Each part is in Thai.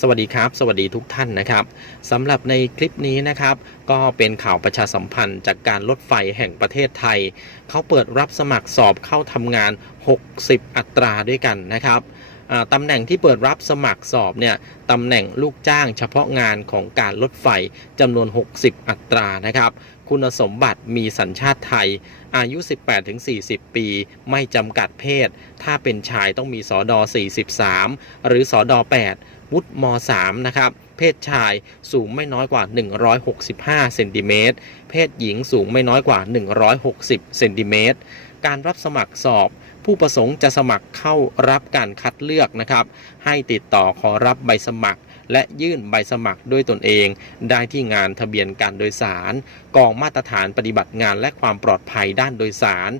สวัสดีครับ สวัสดีทุกท่านนะครับสำหรับในคลิปนี้นะครับ ก็เป็นข่าวประชาสัมพันธ์จากการรถไฟแห่งประเทศไทย เขาเปิดรับสมัครสอบเข้าทำงาน 60 อัตราด้วยกันนะครับ ตำแหน่งที่เปิดรับสมัครสอบเนี่ยตำแหน่งลูกจ้างเฉพาะงานของการรถไฟจำนวน 60 อัตรานะครับ คุณสมบัติมีสัญชาติไทย อายุ 18-40 ปี ไม่จำกัดเพศ ถ้าเป็นชายต้องมีสอดอ43 หรือสอดอ8วุฒิม 3 นะครับเพศชายสูงไม่น้อยกว่า 165 เซนติเมตร เพศหญิงสูงไม่น้อยกว่า 160 เซนติเมตร การรับสมัครสอบผู้ประสงค์จะสมัครเข้ารับการคัดเลือกนะครับ ให้ติดต่อขอรับใบสมัคร และยื่นใบสมัครด้วยตนเอง ได้ที่งานทะเบียนการโดยสาร กองมาตรฐานปฏิบัติงานและความปลอดภัยด้านโดยสาร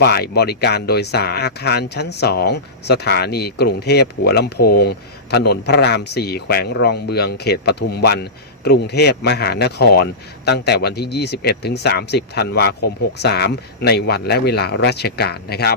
ฝ่ายบริการโดยสารอาคารชั้น 2 สถานีกรุงเทพหัวลำโพง ถนนพระราม 4 แขวงรองเมืองเขตปทุมวัน กรุงเทพมหานคร ตั้งแต่วันที่ 21ถึง30 ธันวาคม 63 ในวันและเวลาราชการนะครับ